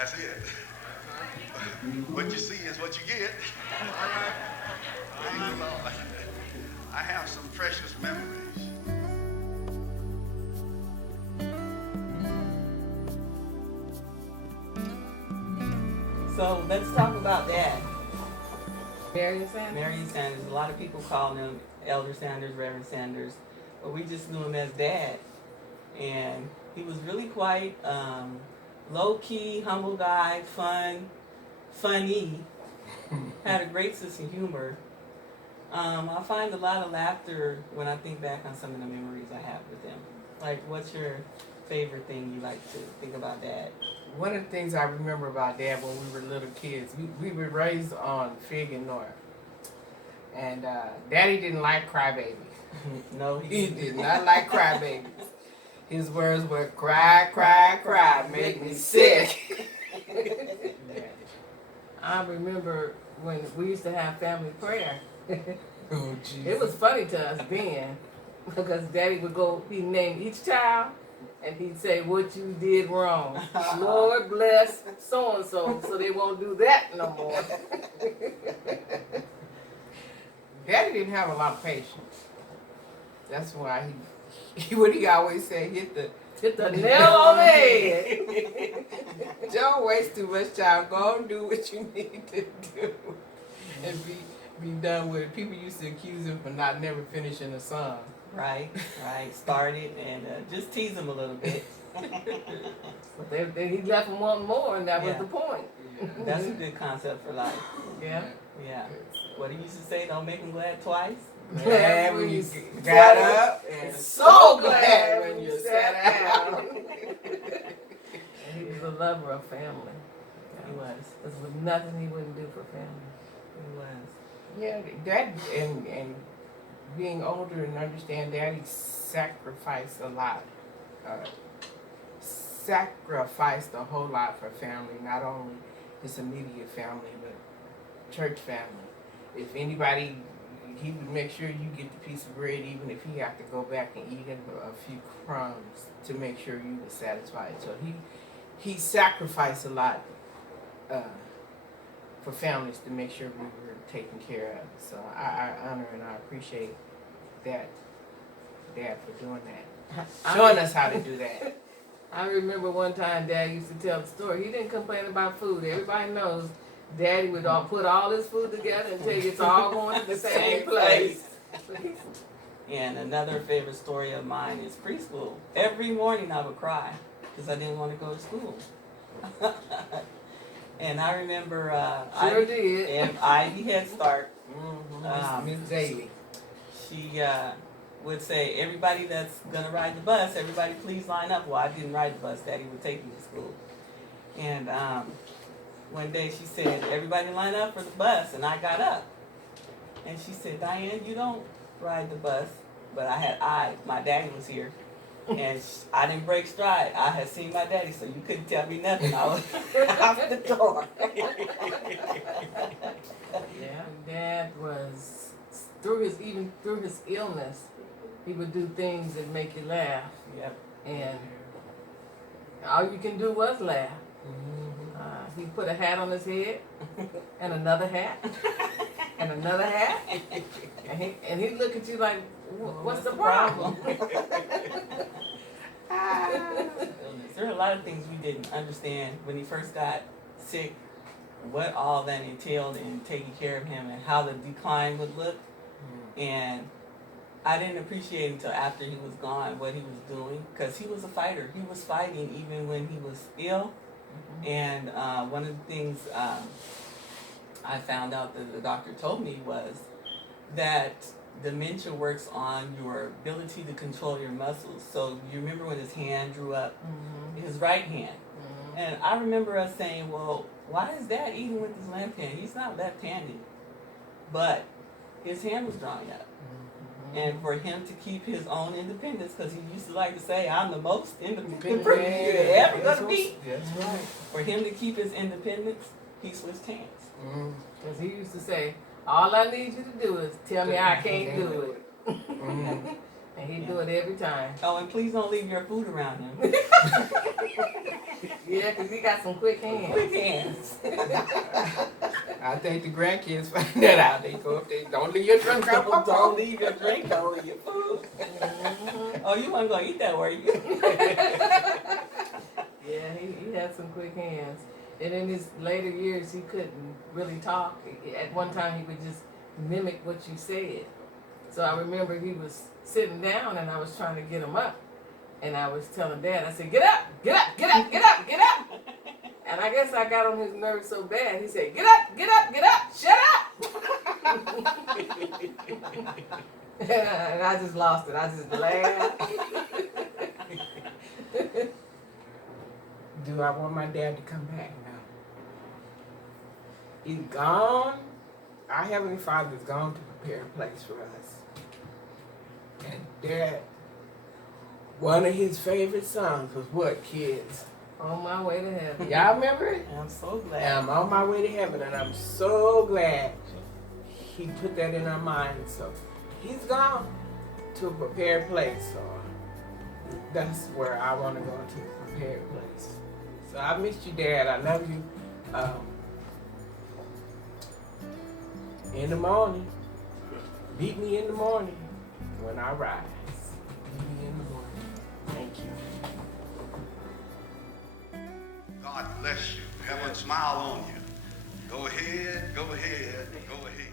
That's it. What you see is what you get. Praise the Lord. I have some precious memories. So let's talk about that. Marion Sanders? Marion Sanders. A lot of people call him Elder Sanders, Reverend Sanders, but we just knew him as Dad. And he was really quite low-key, humble guy, funny, had a great sense of humor. I find a lot of laughter when I think back on some of the memories I have with him. Like, what's your favorite thing you like to think about Dad? One of the things I remember about Dad when we were little kids, we were raised on Fig and North. And Daddy didn't like crybabies. No, He did not like crybabies. His words were cry, cry, cry, make me sick. I remember when we used to have family prayer. Oh, Jesus. It was funny to us then because Daddy would go, he'd name each child and he'd say what you did wrong. Lord bless so and so they won't do that no more. Daddy didn't have a lot of patience. That's why what he always said, hit the nail on the head. Don't waste too much time. Go and do what you need to do and be done with it. People used to accuse him for not never finishing a song. Right. Started and just tease him a little bit. But he left them wanting more, and that was the point. That's a good concept for life. Yeah. Yeah. What he used to say, don't make him glad twice. Glad when you got up, and so glad when you sat down. And he was a lover of family. He was. There was nothing he wouldn't do for family. He was. Yeah, that and being older and understand Daddy sacrificed a lot. Sacrificed a whole lot for family, not only his immediate family, but church family. If anybody, he would make sure you get the piece of bread, even if he had to go back and eat a few crumbs to make sure you were satisfied. So he sacrificed a lot for families to make sure we were taken care of. So I honor and I appreciate Dad for doing that, showing us how to do that. I remember one time Dad used to tell the story. He didn't complain about food. Everybody knows Daddy would all put all his food together and tell you it's all going to the same place. And another favorite story of mine is preschool. Every morning I would cry because I didn't want to go to school. And I remember Ivy Head Start. Miss Daly. She would say, everybody that's going to ride the bus, everybody please line up. Well, I didn't ride the bus. Daddy would take me to school. And one day she said, everybody line up for the bus. And I got up. And she said, Diane, you don't ride the bus. But my daddy was here. And I didn't break stride. I had seen my daddy, so you couldn't tell me nothing. I was out the door. Yeah, Dad was, through his illness, he would do things that make you laugh. Yep. And all you can do was laugh. He put a hat on his head, and another hat, and another hat, and he'd look at you like, what's the problem? There are a lot of things we didn't understand when he first got sick, what all that entailed in taking care of him and how the decline would look. And I didn't appreciate until after he was gone what he was doing, because he was a fighter. He was fighting even when he was ill. And one of the things I found out that the doctor told me was that dementia works on your ability to control your muscles. So you remember when his hand drew up, his right hand. And I remember us saying, well, why is Dad eating with his left hand? He's not left-handed. But his hand was drawing up. And for him to keep his own independence, because he used to like to say, I'm the most independent person you're ever going to be. That's right. For him to keep his independence, he switched hands. Because he used to say, all I need you to do is tell me I can't do it. And he do it every time. Oh, and please don't leave your food around him. Yeah, 'cause he got some quick hands. Quick hands. I think the grandkids find that out. They go up there, don't leave your drink out. Don't leave your drink, don't leave your food. Mhm. Oh, you weren't gonna eat that, were you? Yeah, he had some quick hands. And in his later years, he couldn't really talk. At one time, he would just mimic what you said. So I remember he was sitting down, and I was trying to get him up. And I was telling Dad, I said, get up, get up, get up, get up, get up. And I guess I got on his nerves so bad, he said, get up, get up, get up, shut up. And I just lost it. I just laughed. Do I want my dad to come back now? He's gone. Our Heavenly Father's gone to prepare a place for us. And Dad, one of his favorite songs was what, kids? On my way to heaven. Y'all remember it? I'm so glad. And I'm on my way to heaven, and I'm so glad he put that in our minds. So he's gone to a prepared place. So that's where I want to go, to a prepared place. So I missed you, Dad. I love you. In the morning, meet me in the morning when I rise. Meet me in the morning. Thank you. God bless you. Heaven smile on you. Go ahead, go ahead, go ahead.